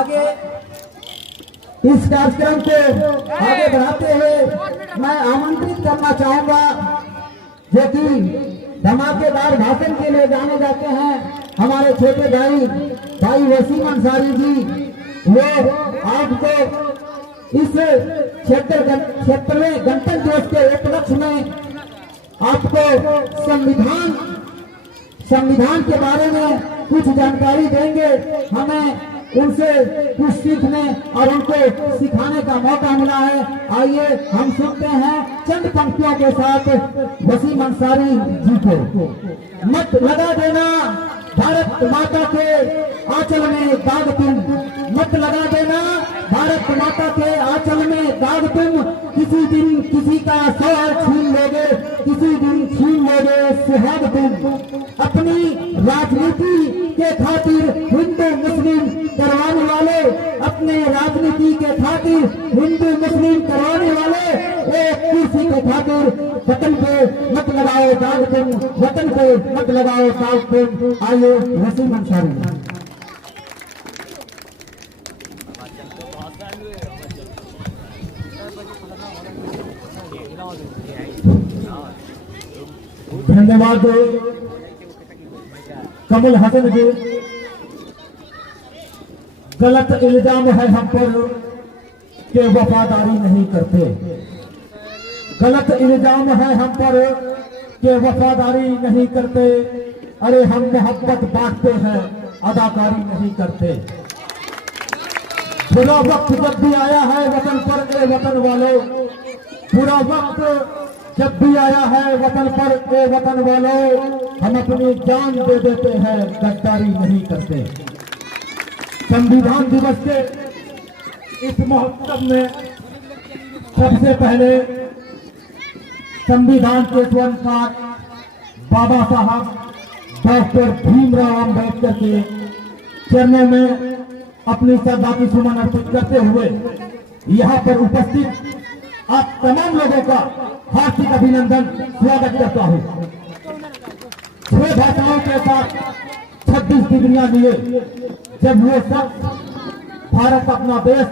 आगे इस कार्यक्रम को आगे बढ़ाते हुए मैं आमंत्रित करना चाहूंगा जो कि धमाकेदार भाषण के लिए जाने जाते हैं हमारे छोटे भाई वसीम अंसारी जी। वो आपको इस क्षेत्र में गणतंत्र दिवस के उपलक्ष्य में आपको संविधान के बारे में कुछ जानकारी देंगे। हमें उनसे कुछ सीखने और उनको सिखाने का मौका मिला है। आइए हम सुनते हैं चंद पंक्तियों के साथ वसीम अंसारी जी को। मत लगा देना भारत माता के आंचल में दाग तुम, मत लगा देना भारत माता के आंचल में दाग तुम। किसी दिन किसी का सवाल छीन लोगे, किसी दिन छीन लोगे सुहाग तुम। अपनी राजनीति के खातिर हिंदू मुस्लिम करवाने वाले, अपने राजनीति के खातिर हिंदू मुस्लिम करवाने वाले, एक कुर्सी के खातिर वतन पे मत लगाओ दाग तुम, वतन पे मत लगाओ दाग तुम। आइए वसीम अंसारी। धन्यवाद कमल हसन जी। गलत इल्जाम है हम पर कि वफादारी नहीं करते, गलत इल्जाम है हम पर कि वफादारी नहीं करते। अरे हम मोहब्बत बांटते हैं, अदाकारी नहीं करते। बुरा वक्त जब भी आया है वतन पर ए वतन वालों, बुरा वक्त जब भी आया है वतन पर ए वतन वालों, हम अपनी जान दे देते हैं, गद्दारी नहीं करते। संविधान दिवस के इस महोत्सव में सबसे पहले संविधान के स्वर्णकार बाबा साहब डॉक्टर भीमराव अम्बेडकर के चरणों में अपनी श्रद्धा की सुमन अर्पित करते हुए यहाँ पर उपस्थित आप तमाम लोगों का हार्दिक अभिनंदन स्वागत करता हूँ। 6 भाषाओं के साथ 26 डिग्रियां लिए जब वो सब भारत अपना देश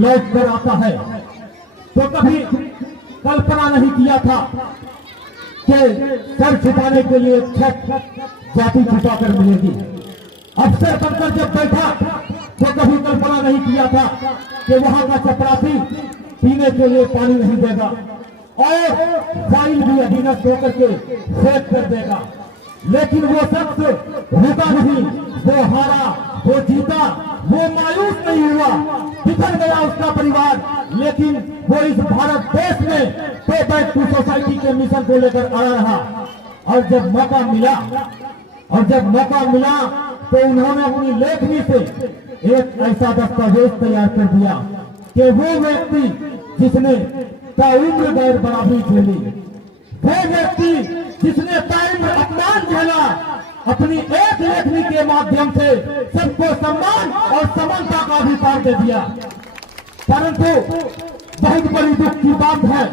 लौट कर आता है तो कभी कल्पना नहीं किया था कि सर छुपाने के लिए छत जाति छुपाकर मिलेगी। अफसर बनकर जब बैठा तो कभी कल्पना नहीं किया था कि वहां का चपरासी पीने के लिए पानी नहीं देगा और फाइल भी अधीनस्थ होकर के फेंक कर देगा। लेकिन वो शख्स रुका नहीं, वो हारा, वो जीता, वो मायूस नहीं हुआ, बिखर गया उसका परिवार, लेकिन वो इस भारत देश में पे बैक टू सोसाइटी के मिशन को लेकर अड़ा रहा। और जब मौका मिला तो उन्होंने अपनी लेखनी से एक ऐसा दस्तावेज तैयार कर दिया कि वो व्यक्ति जिसने ताउम्र गैर बराबरी झेली, वो व्यक्ति जिसने ताउम्र अपमान झेला, अपनी एक लेखनी के माध्यम से सबको सम्मान और समानता का अधिकार दे दिया। परंतु बहुत बड़ी दुख की बात है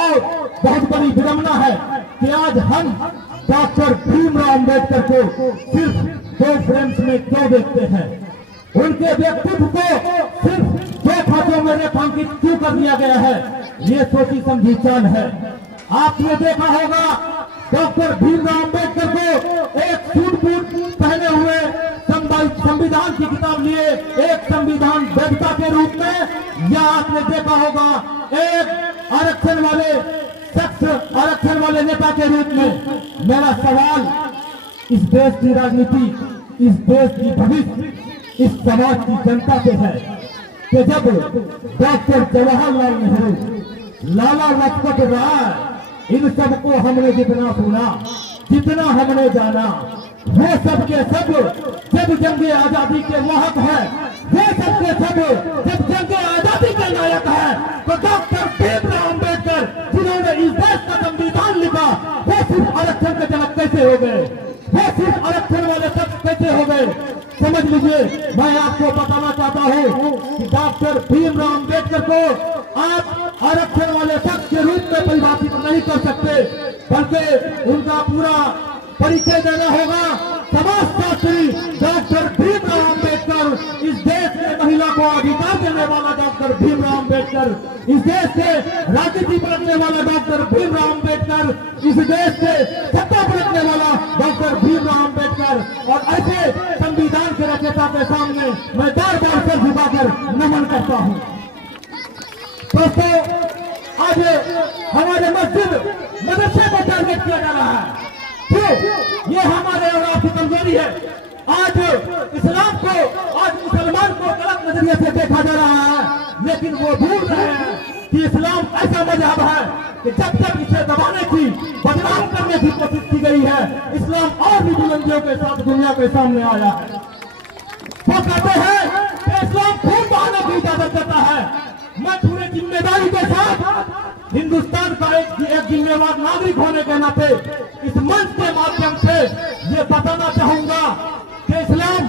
और बहुत बड़ी विडंबना है कि आज हम डॉक्टर भीमराव अम्बेडकर को सिर्फ 2 फ्रेम्स में क्यों देखते हैं, उनके व्यक्तित्व को सिर्फ 2 खातों में रेखांकित क्यों कर दिया गया है, ये सोची समझी चाल है। आपने देखा होगा डॉक्टर भीमराव अम्बेडकर को एक सूट बूट पहने हुए संविधान की किताब लिए एक संविधान वेदिका के रूप में, या आपने देखा होगा एक आरक्षण वाले शख्स, आरक्षण वाले नेता के रूप में। मेरा सवाल इस देश की राजनीति, इस देश की भविष्य, इस समाज की जनता से है कि जब डॉक्टर जवाहरलाल नेहरू, लाला लाजपत राय, इन सबको हमने जितना सुना, जितना हमने जाना, वो सब के सब जब जंगे आजादी के वाहक है, वो सब के सब जब जंगे आजादी के नायक है, तो डॉक्टर भीमराव अम्बेडकर जिन्होंने इस देश का संविधान लिखा, वो सिर्फ आरक्षण के जनक कैसे हो गए, वो सिर्फ आरक्षण वाले सब कैसे हो गए। समझ लीजिए, मैं आपको बताना चाहता हूँ कि डॉक्टर भीमराव अम्बेडकर को आप आरक्षण वाले शख्स के रूप में परिभाषित नहीं कर सकते, बल्कि उनका पूरा परिचय देना होगा। समाजशास्त्री डॉक्टर भीमराव अम्बेडकर इस देश के महिला को अधिकार देने वाला डॉक्टर भीमराव अम्बेडकर, इस देश से राजनीति पलटने वाला डॉक्टर भीमराव अम्बेडकर, इस देश से सत्ता पलटने वाला डॉक्टर भीमराव अम्बेडकर, और ऐसे संविधान के रचयिता के सामने मैं बार बार सर झुकाकर नमन करता हूँ। दोस्तों, आज हमारे मस्जिद मदरसे को टारगेट किया जा रहा है। क्यों? ये हमारे और आपकी कमजोरी है। आज इस्लाम को, आज मुसलमान को गलत नजरिए से देखा जा रहा है, लेकिन वो भूल रहे हैं कि इस्लाम ऐसा मजहब है कि जब तक इसे दबाने की, बदनाम करने की कोशिश की गई है, इस्लाम और भी बुलंदियों के साथ दुनिया के सामने आया है। वो कहते हैं कि इस्लाम खून बहाने की इजाजत देता है। मैं पूरे जिम्मेदारी के साथ हिंदुस्तान का एक जिम्मेवार नागरिक होने के नाते इस मंच के माध्यम से ये बताना चाहूंगा कि इस्लाम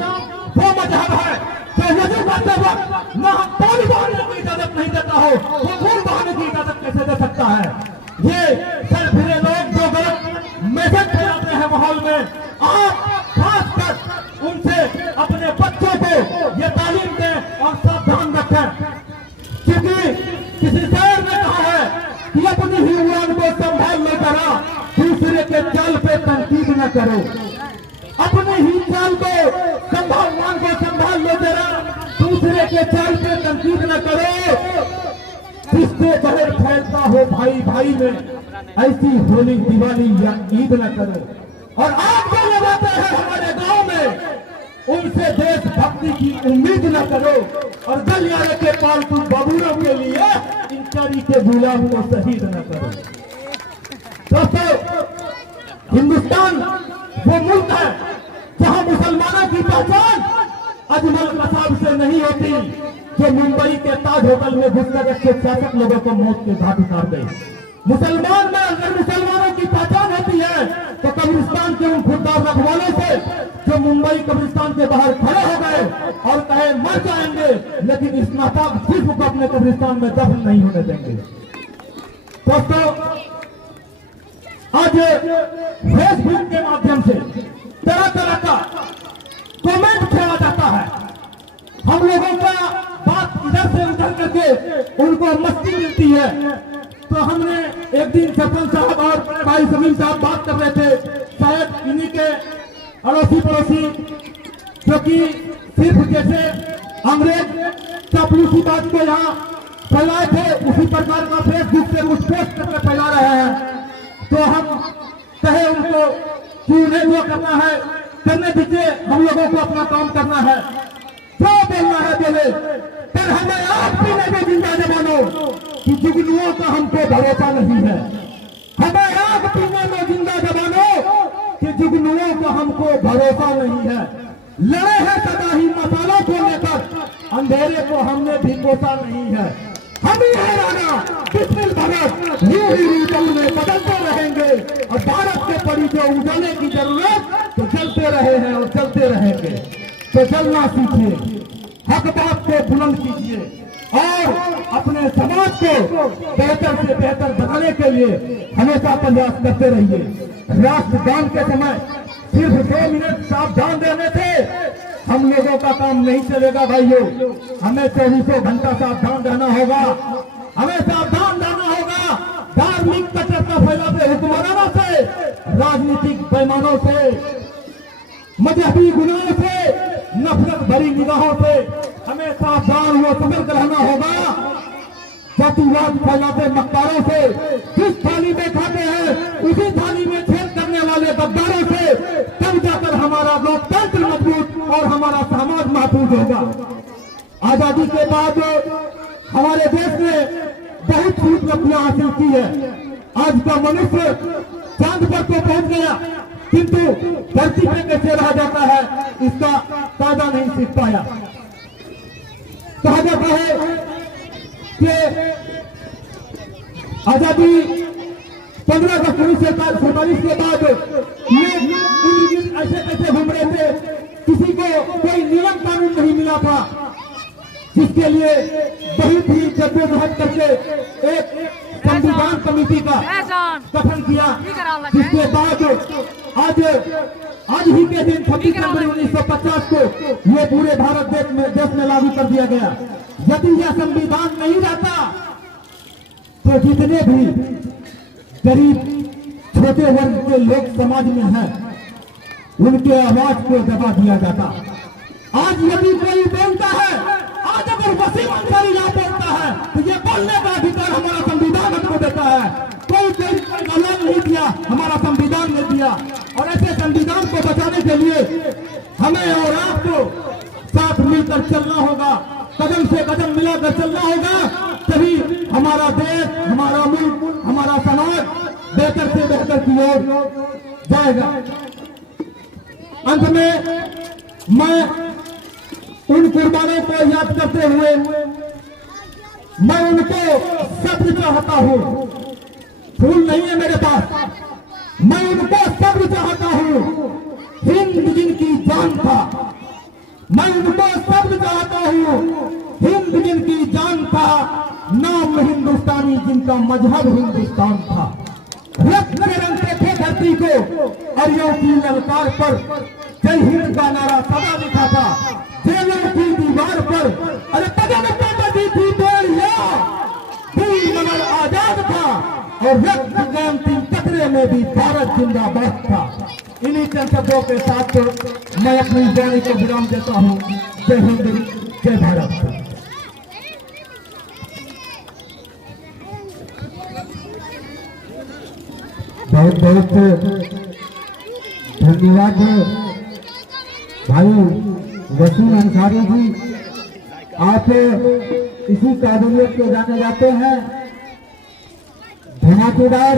वो मजहब है जो वजू करते वक्त न पानी बहाने की इजाजत नहीं देता हो, वो खून बहाने की इजाजत कैसे दे सकता है? ये सर फिरे लोग जो गलत मैसेज फैलाते हैं माहौल में, आप खासकर उनसे अपने बच्चों को ये तालीम दें और सावधान रखें। क्योंकि किसी शायर ने कहा है कि अपनी ही उड़ान को संभाल लो जरा, दूसरे के चाल पे तनकीद न करो। अपनी ही चाल को संभाल लो जरा, दूसरे के चाल पे तनकीद न करो। जिससे जहर फैलता हो भाई भाई में, ऐसी होली दिवाली या ईद न करो। और आप जो लगाते हैं हमारे गांव में, उनसे देशभक्ति की उम्मीद न करो। और गलियारे के पालतू बबूरों के लिए इंचारी के गुलाम को शहीद न करो। दोस्तों, हिंदुस्तान वो मुल्क है जहां मुसलमानों की पहचान अजमल कसाब से नहीं होती, जो मुंबई के ताज होटल में घुसकर 166 लोगों को मौत के घाट उतार गए। मुसलमान में अगर मुसलमानों की पहचान होती है तो कब्रिस्तान के उन खुददार रखवालों से जो मुंबई कब्रिस्तान के बाहर खड़े हो गए और कहे मर जाएंगे, लेकिन इस नापाक सिर्फ को अपने कब्रिस्तान में दफन नहीं होने देंगे। दोस्तों, आज फेसबुक के माध्यम से तरह तरह का कमेंट खेला जाता है। हम लोगों का बात इधर से उधर करके उनको मस्ती मिलती है। तो हमने एक दिन सरपंच साहब और बड़े भाई समीम साहब बात कर रहे थे, शायद इन्हीं के अड़ोसी पड़ोसी जो कि सिर्फ जैसे अंग्रेज चापलूसी बात को यहाँ फैलाए थे, उसी प्रकार का फेसबुक से उस पोस्ट करके फैला रहे हैं। तो हम कहे उनको कि उन्हें जो करना है करने दीजिए, हम लोगों को अपना काम करना है, जो बोलना है बोले। पर हमें आप भी नहीं जिंदा जवानों कि जुगनुओं का हमको भरोसा नहीं है। हमें आग पीने में जिंदा जवानों कि जुगनुओं का हमको भरोसा नहीं है। लड़े हैं सदा ही मसालों को लेकर, अंधेरे को हमने भी कोसा नहीं है। हम ही है राना बिस्मिल भगत, यूं ही चलने बदलते रहेंगे, और भारत के पड़ी जो उजाले की जरूरत तो चलते रहे हैं और चलते रहेंगे। तो चलना सीखिए, हक बात को बुलंद कीजिए और अपने समाज को बेहतर से बेहतर बनाने के लिए हमेशा प्रयास करते रहिए। राष्ट्रगान के समय सिर्फ 2 मिनट सावधान रहने से हम लोगों का काम नहीं चलेगा भाइयों। हमें 24 घंटा सावधान रहना होगा। हमें सावधान रहना होगा धार्मिक कट्टरता फैलाते हुक्मरानों से, राजनीतिक बेईमानों से, मजहबी गुनाहों से, नफरत भरी निगाहों से हमें सावधान व सतर्क रहना होगा। जातिवाद फैलाते मक्कारों से, जिस थाली में खाते हैं उसी थाली में छेद करने वाले गद्दारों से, तब जाकर हमारा लोकतंत्र मजबूत और हमारा समाज महफूज होगा। आजादी के बाद हमारे देश ने बहुत सी उपलब्धियां हासिल की है। आज का मनुष्य चांद पर तो पहुंच गया, किंतु धरती पे कैसे रह जाता है इसका ताजा नहीं सीख पाया। कहा जाता है कि आजादी 15 अगस्त 1947 के बाद ऐसे कैसे घूम रहे थे, किसी को कोई नियम कानून नहीं मिला था, जिसके लिए बहुत ही जद्दोजहद करके एक संविधान कमेटी का गठन किया, जिसके बाद आज आज ही के दिन 26 जनवरी 1950 को ये पूरे भारत देश में लागू कर दिया गया। यदि यह संविधान नहीं रहता तो जितने भी गरीब छोटे वर्ग के लोग समाज में हैं उनके आवाज को दबा दिया जाता। आज यदि कोई बोलता है, आज अगर वसीम अंसारी यहाँ बोलता है तो ये बोलने का अधिकार हमारा संविधान हमको देता है। कोई कानून नहीं दिया, हमारा संविधान ने दिया। और ऐसे संविधान को बचाने के लिए हमें और आपको साथ मिलकर चलना होगा, कदम से कदम मिलाकर चलना होगा, तभी हमारा देश, हमारा मुल्क, हमारा समाज बेहतर से बेहतर की ओर जाएगा। अंत में मैं उन कुर्बानों को याद करते हुए मैं उनको सब्र चाहता हूँ। फूल नहीं है मेरे पास, मैं उनको सब्र चाहता हूँ। हिंद जिनकी जान था, मैं उनको सब्र चाहता हूँ। हिंद जिनकी जान था, नाम हिंदुस्तानी जिनका मजहब हिंदुस्तान था। रक्त के रंग के थे धरती को, अरियों की ललकार पर जय हिंद का नारा सदा लिखा था। जेलों की दीवार पर अरे पदम बजी थी गोलियां, दिल मगर आजाद था और रक्त के अंतिम कतरे में भी भारत जिंदाबाद था। इन्हीं चंद शब्दों के साथ तो मैं अपनी वाणी को विराम देता हूँ। जय हिंद, जय भारत। बहुत बहुत धन्यवाद भाई वसीम अंसारी जी। आप इसी काबिलियत के जाने जाते हैं। धमाकेदार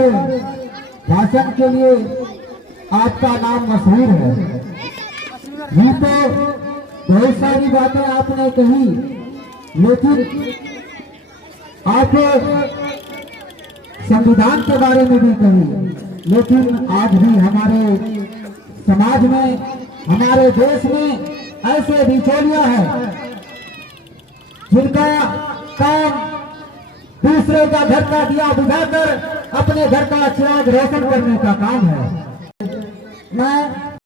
भाषण के लिए आपका नाम मशहूर है। ये तो बहुत सारी बातें आपने कही, लेकिन आप संविधान के बारे में भी कही। लेकिन आज भी हमारे समाज में, हमारे देश में ऐसे बिचौलिया है जिनका काम दूसरे का घर का दिया बुझाकर अपने घर का चिराग रोशन करने का काम है। मैं